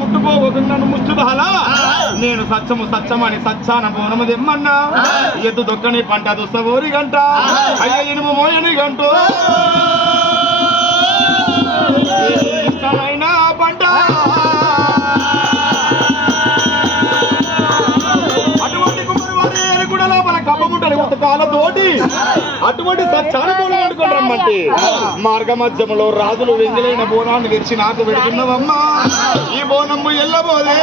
ముట్టుకోబోతుంది నన్ను ముచ్చుదాలా నేను సచ్చమని సచ్చాన బోనము దెమ్మన్నా ఎద్దు దొక్కని పంట దుస్తోరి గంట అయ్య ఇనుము మోయని గంటూ ఇష్టమైన పంట అటువంటి కుమారి కూడా మన కప్పముంటని ఉత్తకాలతోటి అటువంటి సచ్చాన బోనం అనుకుని రమ్మంటే మార్గ మధ్యములో రాజులు వెంగిలైన బోనాన్ని తెచ్చి నాకు పెడుతున్నవమ్మా ఈ బోనము ఎల్లబోలే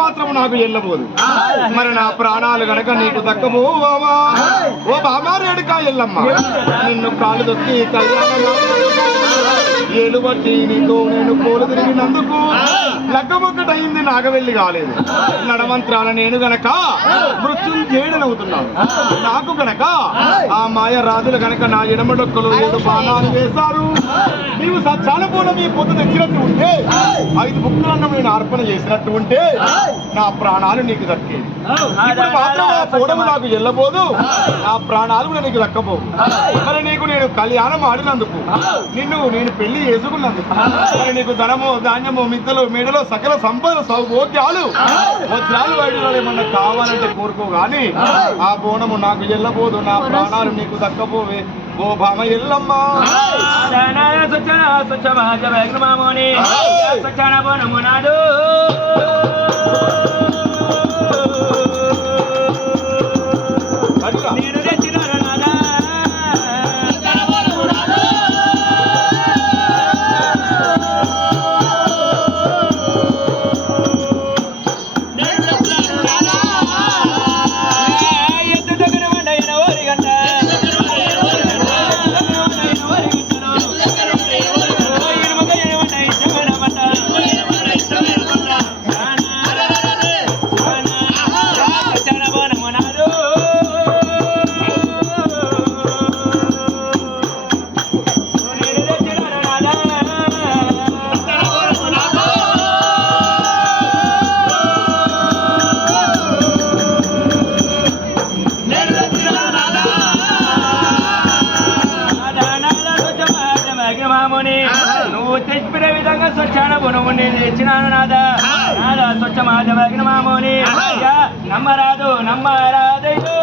మాత్రం నాకు ఎల్లబోదు మరి నా ప్రాణాలు గనక నీకు దక్కబోవామా ఓ బామారేడుకా ఎల్లమ్మ నిన్ను కాలు దొక్కి కళ్యాణం ఏలుబట్టి నీతో నేను కోలు తిరిగినందుకు లగ్గమొక్కటయింది నాగవెల్లి కాలేదు నడమంత్రాల నేను గనక మృత్యుంజయుడనవుతున్నాను నాకు గనక ఆ మాయ రాజులు గనక నా ఎడమడొక్కలు 7 బాణాలు వేశారు నీవు సచ్చాల పూలం ఈ పొద్దు తెచ్చినట్టు ఉంటే 5 బుక్కులన్నం నేను అర్పణ చేసినట్టు ఉంటే నా ప్రాణాలు నీకు దక్కేది ఇప్పుడు మాత్రం ఆ పూడము నాకు ఎల్లబోదు నా ప్రాణాలు కూడా నీకు దక్కపోవు మరి నీకు నేను కళ్యాణం ఆడినందుకు నిన్ను నేను పెళ్లి చేసుకున్నందుకు మరి నీకు ధనము ధాన్యము మిద్దలు మేడలో సకల సంపద సౌభోగ్యాలు వజ్రాలు వైద్యులు ఏమన్నా కావాలంటే కోరుకో గాని ఆ బోనము నాకు ఎల్లబోదు నా ప్రాణాలు నీకు దక్కపోవే ఓ భామ ఎల్లమ్మ నువ్వు తెచ్చిపోయే విధంగా స్వచ్ఛాన బోనము నేను తెచ్చినాను నాదా స్వచ్ఛ మాధవగిన మామోని నమ్మరాదు నమ్మరాదయ్యో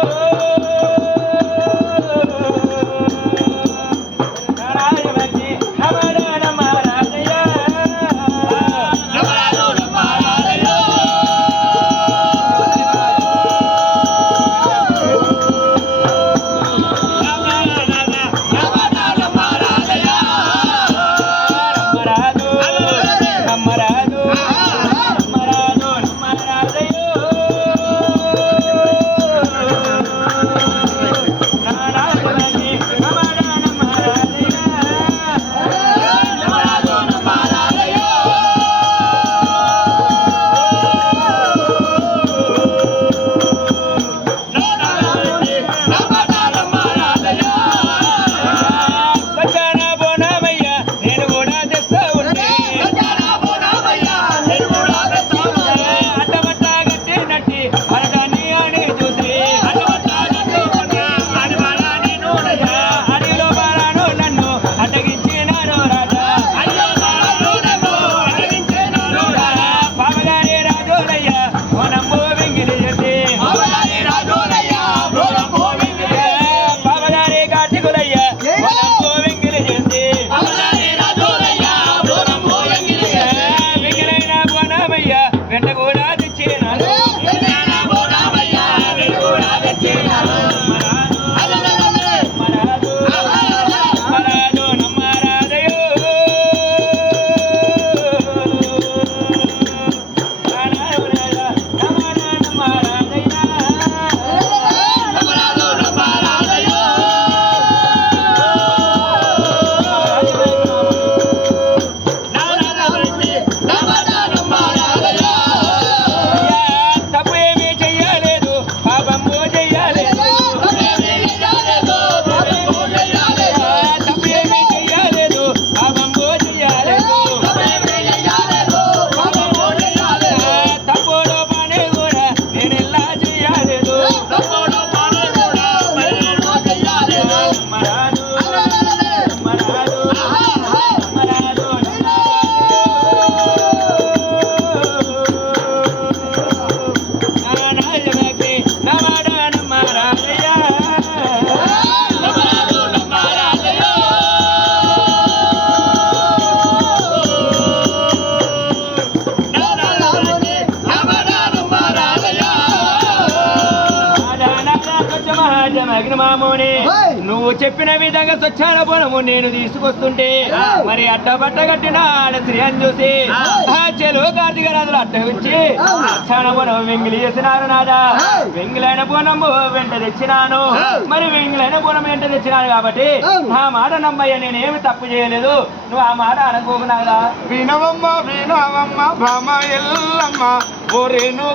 జమగిన మామూని నువ్వు చెప్పిన విధంగా స్వచ్ఛాన బోనము నేను తీసుకొస్తుంటే మరి అట్టబట్ట కట్టిన శ్రీని చూసి చెలు కార్తీక రాజులు అట్ట వచ్చి స్వచ్ఛాన బోనం వెంగిలి చేసినారు నాదా. వెంగిలైన బోనము వెంట తెచ్చినాను, మరి వెంగిలైన బోనం వెంట తెచ్చినాను కాబట్టి ఆ మాట నమ్మయ్య, నేనేమి తప్పు చేయలేదు, నువ్వు ఆ మాట అనుకోకున్నాదా. వినవమ్మ వినవమ్మ భామ ఎల్లమ్మ ఓరేను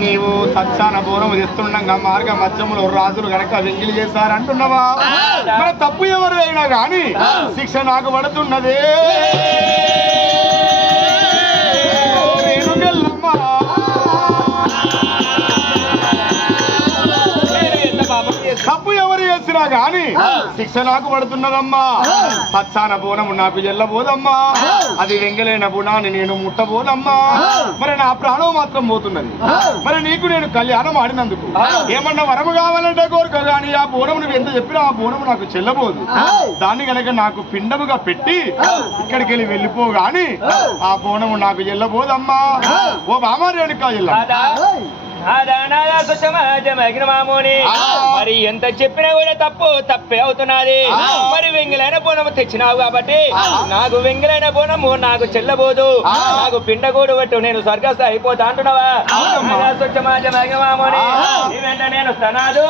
నీవు సత్సాన బోనం తెస్తుండగా మార్గ మధ్యములో రాజులు గనక వెంగిలి చేశారంటున్నావా? మన తప్పు ఎవరు అయినా గాని శిక్ష నాకు పడుతున్నదే. తప్పు ఎవరు చేసినా గాని శిక్ష నాకు పడుతున్నదమ్మా. సత్సాన బోనము నాకు ఎల్లబోదమ్మా, అది వెంగలైన బుణాన్ని నేను ముట్టబోదమ్మా. మరి నా ప్రాణం మాత్రం పోతున్నది. మరి నీకు నేను కళ్యాణం ఆడినందుకు ఏమన్నా వరము కావాలంటే కోరుక గాని ఆ బోనము నువ్వు ఎంత చెప్పినా ఆ బోనము నాకు చెల్లబోదు. దాన్ని కనుక నాకు పిండముగా పెట్టి ఇక్కడికి వెళ్ళి వెళ్ళిపోగాని ఆ బోనము నాకు ఎల్లబోదమ్మా. ఓ బామా రేణుకా ఎల్ల జమగిన మామూని మరి ఎంత చెప్పినా కూడా తప్పే అవుతున్నది. మరి వెంగిలైన బోనము తెచ్చినావు కాబట్టి నాకు వెంగిలైన బోనము నాకు చెల్లబోదు, నాకు పిండగూడు పెట్టు, నేను స్వర్గస్థ అయిపోతా అంటున్నావా? స్వచ్ఛమా జమగిన మామూని నీ వెంట నేను స్తనాదు.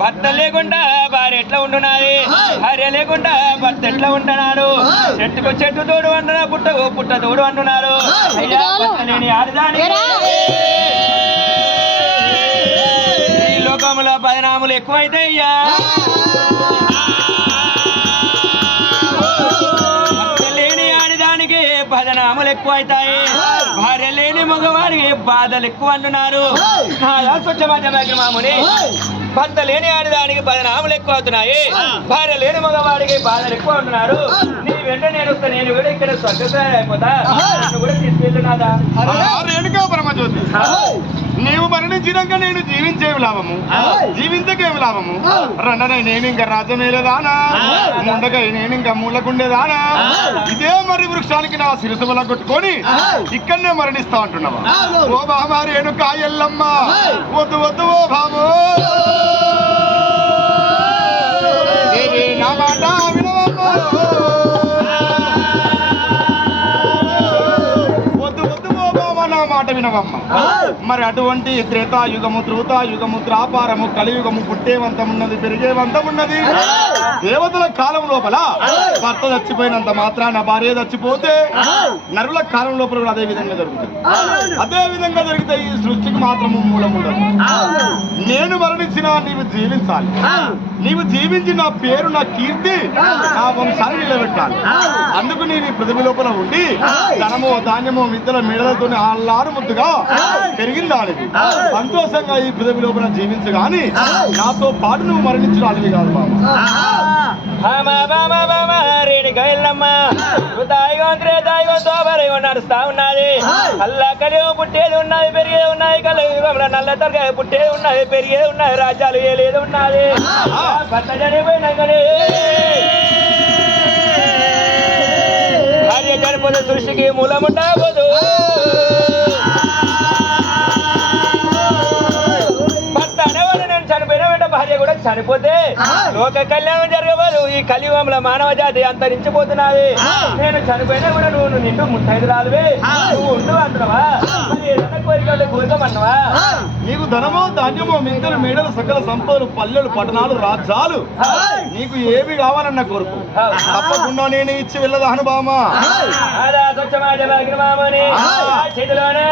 భర్త లేకుండా భార్య ఎట్లా ఉంటున్నది, భార్య లేకుండా భర్త ఎట్లా ఉంటున్నాడు, చెట్టుకు చెట్టు తోడు అంటున్నా, పుట్టకు పుట్ట తోడు అంటున్నారు. అయ్యా భర్త లేని ఆడదానికి ఈ లోకంలో పరిణామాలు ఎక్కువైతే అయ్యా. భర్త లేని ఆడదానికి బదనాములు ఎక్కువ అవుతాయి, భార్య లేని మగవారికి బాధలు ఎక్కువ అంటున్నారు. మాముని భర్త లేని ఆడదానికి బదనాములు ఎక్కువ అవుతున్నాయి, భార్య లేని మగవాడికి బాధలు ఎక్కువ ఉంటున్నారు. నీ వెంట నేను వస్తా, నేను కూడా ఇక్కడ స్వర్గస్థాయి అయిపోతా, నన్ను కూడా తీసుకెళ్ళున్నాదా. రేణుకా పరమజ్యోతి, నీవు మరణించినాక నేను జీవించేవి లాభము, జీవించకేమి లాభము? రండనై నేను ఇంకా రాజ్యమేలేదానా, ముండకై నేను ఇంకా మూలకుండేదానా? ఇదే మరి వృక్షానికి నా శిరసుమల కొట్టుకొని ఇక్కడనే మరణిస్తా అంటున్నావా? ఓ బామా రేణుకా ఎల్లమ్మ, వద్దు వద్దు ఓ బాబు, నా మాట వినవమ్మా, మాట వినవమ్మ. మరి అటువంటి త్రేతాయుగము, త్రూతాయుగము, త్రాపారము, కలియుగము పుట్టేవంతమున్నది, పెరిగేవంతమున్నది. దేవతల కాలం లోపల భర్త చచ్చిపోయినంత మాత్రాన భార్య చచ్చిపోతే నరుల కాలం లోపల కూడా అదే విధంగా జరుగుతుంది. అదే విధంగా జరిగితే ఈ సృష్టికి మాత్రము మూలం ఉండదు. నేను మరణించినా నీవు జీవించాలి. నీవు జీవించి నా పేరు, నా కీర్తి, నా వంశాన్ని నిలబెట్టాలి. అందుకు నేను ఈ పృథివీ లోపల ఉండి ధనము, ధాన్యము, విద్యల మెడలతో అల్లారు ముద్దుగా పెరిగిందానికి సంతోషంగా ఈ పృథివీ లోపల జీవించు గాని నాతో పాటు నువ్వు మరణించడానికి కాదు నడుస్తా ఉన్నది. అల్లా కలియో పుట్టేది ఉన్నది, పెరిగేది ఉన్నది. కలియుగంలో నల్ల తరగతి పుట్టేది ఉన్నది, పెరిగేది ఉన్నది. రాజ్యాలు ఏలేదు ఉన్నది. భర్త చనిపోయినాకనే భార్య చనిపోతే సృష్టికి మూలముండబోదు. భర్త అనేవాడు నేను చనిపోయిన వెంట భార్య కూడా చనిపోతే లోక కళ్యాణం జరగబోదు. ఈ కలియుగంలో మానవ జాతి అంతరించిపోతున్నది. నేను చనిపోయినా కూడా నువ్వు నిండు ముట్టైదు రాదువే, నువ్వు ఉండు అంటున్నావా? మరి ఏదైనా కోరికలు కోరికమన్నావా? నీకు ధనమో, ధాన్యమో, మింతలు, మేడలు, సకల సంపదలు, పల్లెలు, పట్టణాలు, రాజ్యాలు నీకు ఏవి కావాలన్న కోరుకు, తప్పకుండా నేను ఇచ్చి వెళ్ళదా అనుభవమా? చేతిలోనే